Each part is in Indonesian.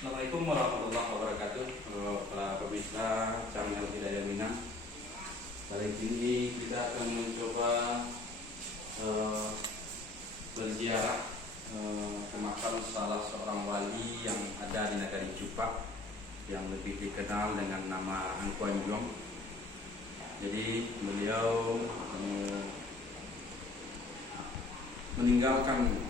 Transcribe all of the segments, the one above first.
Assalamualaikum warahmatullahi wabarakatuh. Para pemirsa channel Hidayah Minang. Kali ini kita akan mencoba berziarah ke makam salah seorang wali yang ada di negeri Cupak yang lebih dikenal dengan nama Angku Anjong. Jadi beliau meninggalkan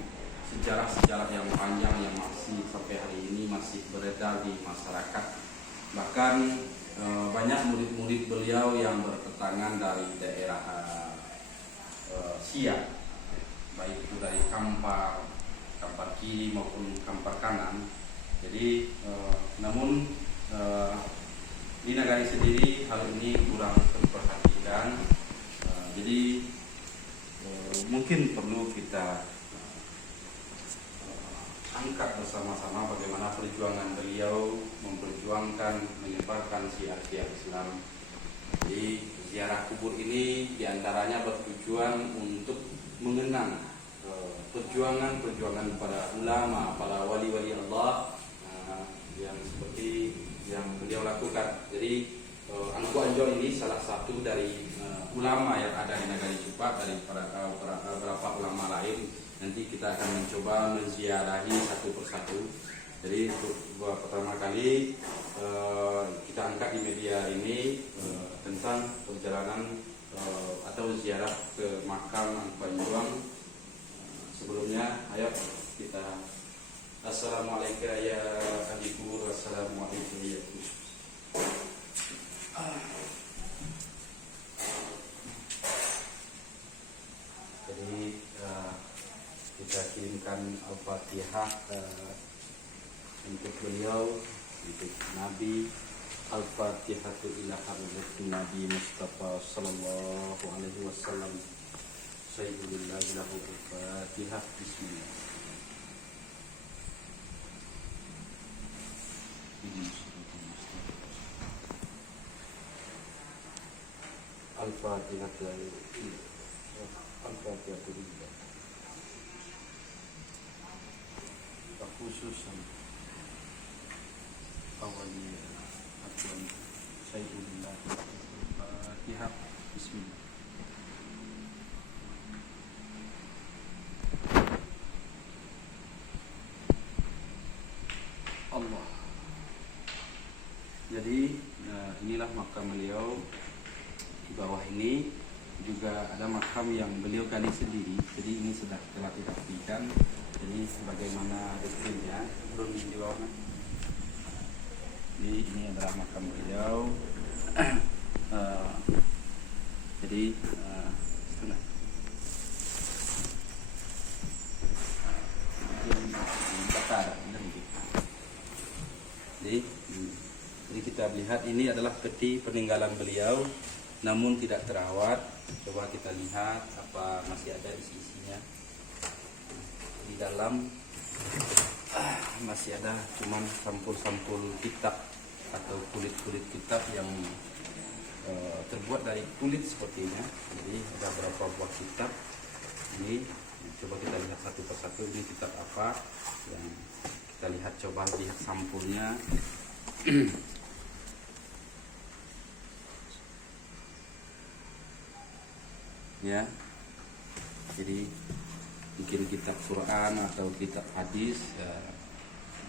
sejarah-sejarah yang panjang yang masih sampai hari ini masih beredar di masyarakat. Bahkan banyak murid-murid beliau yang berketangan dari daerah Siak, baik itu dari Kampar kiri maupun Kampar kanan. Jadi namun di Nagari sendiri hal ini kurang terperhatikan. Jadi mungkin perlu kita angkat bersama-sama bagaimana perjuangan beliau memperjuangkan menyebarkan syiar-syiar Islam. Jadi ziarah kubur ini diantaranya bertujuan untuk mengenang perjuangan para ulama, para wali-wali Allah yang seperti yang beliau lakukan. Jadi Angku Anjong ini salah satu dari ulama yang ada di negeri Cupak, dari beberapa ulama lain. Nanti kita akan mencoba menziarahi satu persatu. Jadi untuk pertama kali kita angkat di media ini tentang perjalanan atau ziarah ke makam Angku Anjong. Sebelumnya, ayo kita Assalamualaikum ya adikku, Assalamualaikum ya Jadi kita kirimkan Al-Fatihah untuk beliau, untuk Nabi. Al-Fatihatu ila hadratin Nabi Mustafa sallallahu alaihi wasallam. Sayyidillah lahu Al-Fatihah. Bismillah. Al-Fatihatu Al-Fatihatu lillah. Khususan awalnya aturan Sayyidillah Al-Fatihah. Bismillah. Allah. Jadi inilah makam beliau. Di bawah ini juga ada makam yang beliau gali sendiri. Jadi ini sudah telah dirapikan. Jadi bagaimana detailnya belum di bawah. Jadi ini adalah makam beliau. Jadi jadi kita lihat ini adalah peti peninggalan beliau, namun tidak terawat. Coba kita lihat apa masih ada isi-isinya. Di dalam masih ada cuman sampul-sampul kitab atau kulit-kulit kitab yang terbuat dari kulit sepertinya. Jadi ada beberapa buah kitab. Ini coba kita lihat satu persatu, ini kitab apa yang kita lihat, coba lihat sampulnya. Ya, jadi mungkin kitab Quran atau kitab hadis,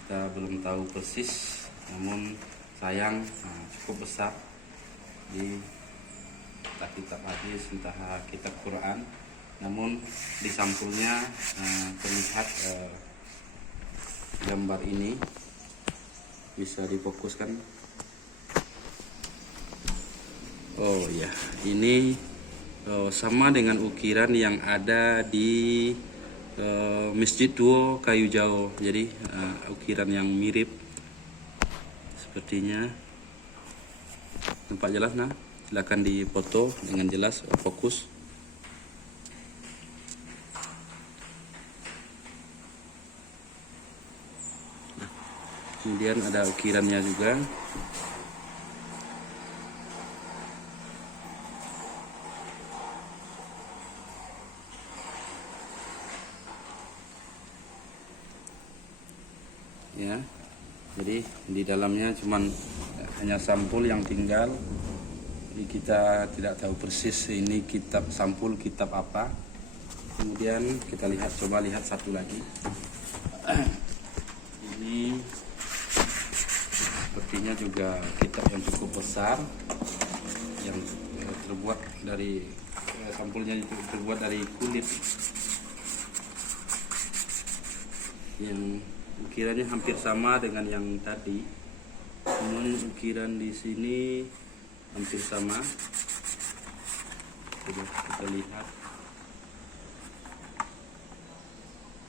kita belum tahu persis, namun sayang cukup besar. Di entah kitab hadis entah kitab Quran, namun di sampulnya terlihat gambar ini. Bisa difokuskan. Oh ya, ini sama dengan ukiran yang ada di Masjid Duo Kayu Jauh. Jadi ukiran yang mirip sepertinya. Nampak jelas nah? Silakan dipoto dengan jelas, fokus. Kemudian ada ukirannya juga. Ya. Jadi di dalamnya cuman hanya sampul yang tinggal. Jadi kita tidak tahu persis ini kitab sampul kitab apa. Kemudian kita lihat, coba lihat satu lagi. Ini sepertinya juga kitab yang cukup besar, yang terbuat dari sampulnya itu terbuat dari kulit yang ukirannya hampir sama dengan yang tadi, namun ukiran di sini hampir sama. Coba kita lihat,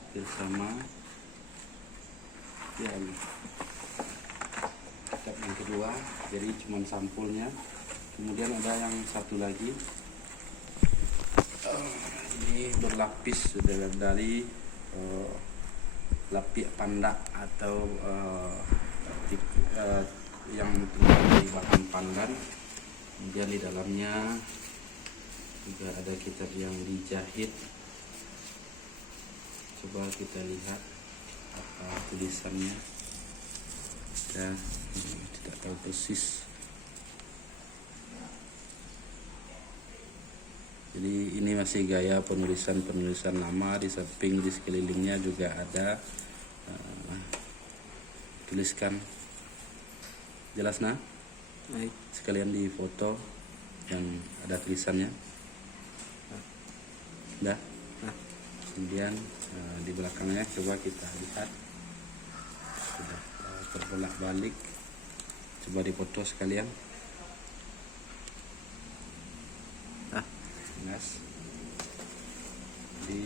hampir sama. Ya, kitab yang kedua, jadi cuma sampulnya. Kemudian ada yang satu lagi, ini berlapis dari lapis pandak atau yang terbuat dari bahan pandan. Kemudian di dalamnya juga ada kitab yang dijahit. Coba kita lihat apa tulisannya. Ya, tidak tahu persis. Jadi ini masih gaya penulisan lama. Di samping di sekelilingnya juga ada tuliskan. Jelas nah? Baik. Sekalian di foto yang ada tulisannya. Dah. Kemudian di belakangnya coba kita lihat, sudah terbolak-balik. Coba dipoto sekalian. Jelas. Jadi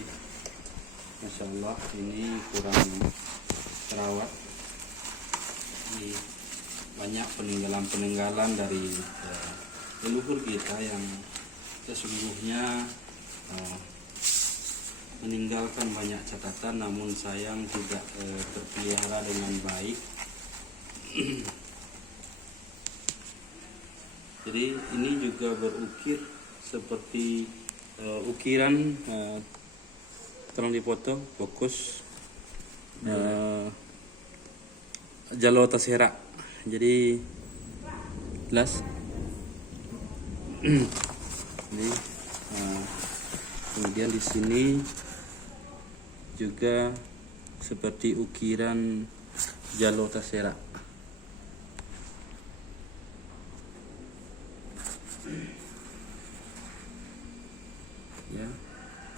Masya Allah ini kurang terawat. Ini banyak peninggalan dari leluhur kita yang sesungguhnya meninggalkan banyak catatan, namun sayang tidak terpelihara dengan baik. Jadi ini juga berukir seperti ukiran, tolong dipoto, fokus, Jalo Tasera. Jadi jelas. Jadi, kemudian di sini juga seperti ukiran Jalo Tasera. Ya,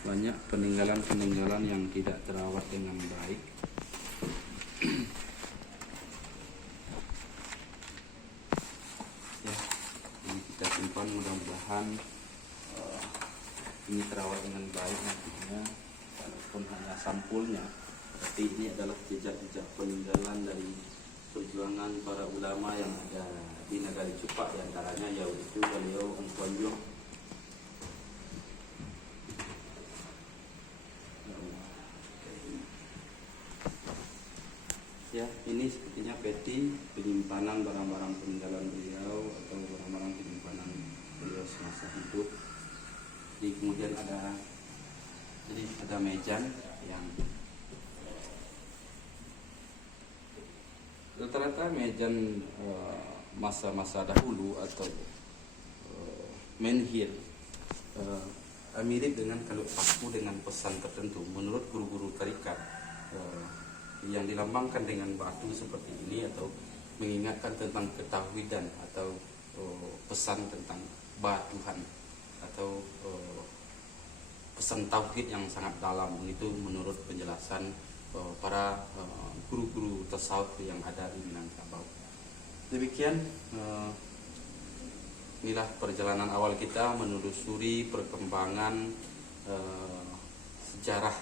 banyak peninggalan yang tidak terawat dengan baik. Ya, ini kita simpan, mudah-mudahan ini terawat dengan baik nantinya. Walaupun hanya sampulnya, tapi ini adalah jejak-jejak peninggalan dari perjuangan para ulama yang ada di negara Cupak, diantaranya yaitu beliau Engku Anjong. Ya, ini sepertinya peti penyimpanan barang-barang peninggalan beliau atau barang-barang penyimpanan beliau semasa hidup. Jadi kemudian ada mejan yang rata-rata mejan masa-masa dahulu atau menhir mirip dengan kalau paku dengan pesan tertentu menurut guru-guru tarikat yang dilambangkan dengan batu seperti ini, atau mengingatkan tentang ketauhidan atau pesan tentang Tuhan atau pesan tauhid yang sangat dalam. Itu menurut penjelasan para guru-guru tasawuf yang ada di Minangkabau. Demikian inilah perjalanan awal kita menelusuri perkembangan sejarah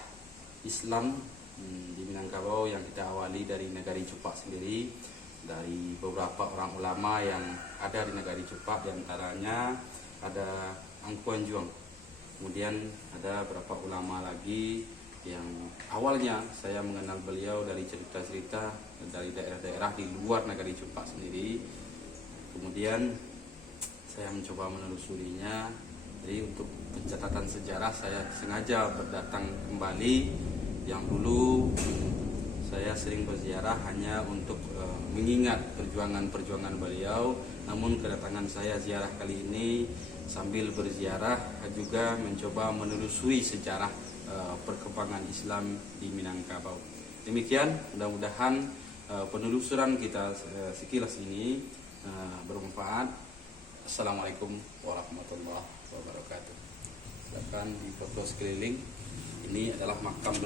Islam di Minangkabau yang kita awali dari negari Cupak sendiri, dari beberapa orang ulama yang ada di negari Cupak, diantaranya ada Engku Anjong. Kemudian ada beberapa ulama lagi yang awalnya saya mengenal beliau dari cerita-cerita dari daerah-daerah di luar negari Cupak sendiri. Kemudian saya mencoba menelusurinya. Jadi untuk pencatatan sejarah saya sengaja berdatang kembali yang dulu saya sering berziarah hanya untuk mengingat perjuangan-perjuangan beliau. Namun kedatangan saya ziarah kali ini sambil berziarah juga mencoba menelusuri sejarah perkembangan Islam di Minangkabau. Demikian, mudah-mudahan penelusuran kita sekilas ini bermanfaat. Assalamualaikum warahmatullahi wabarakatuh. Silakan di foto sekeliling. Ini adalah makam beliau.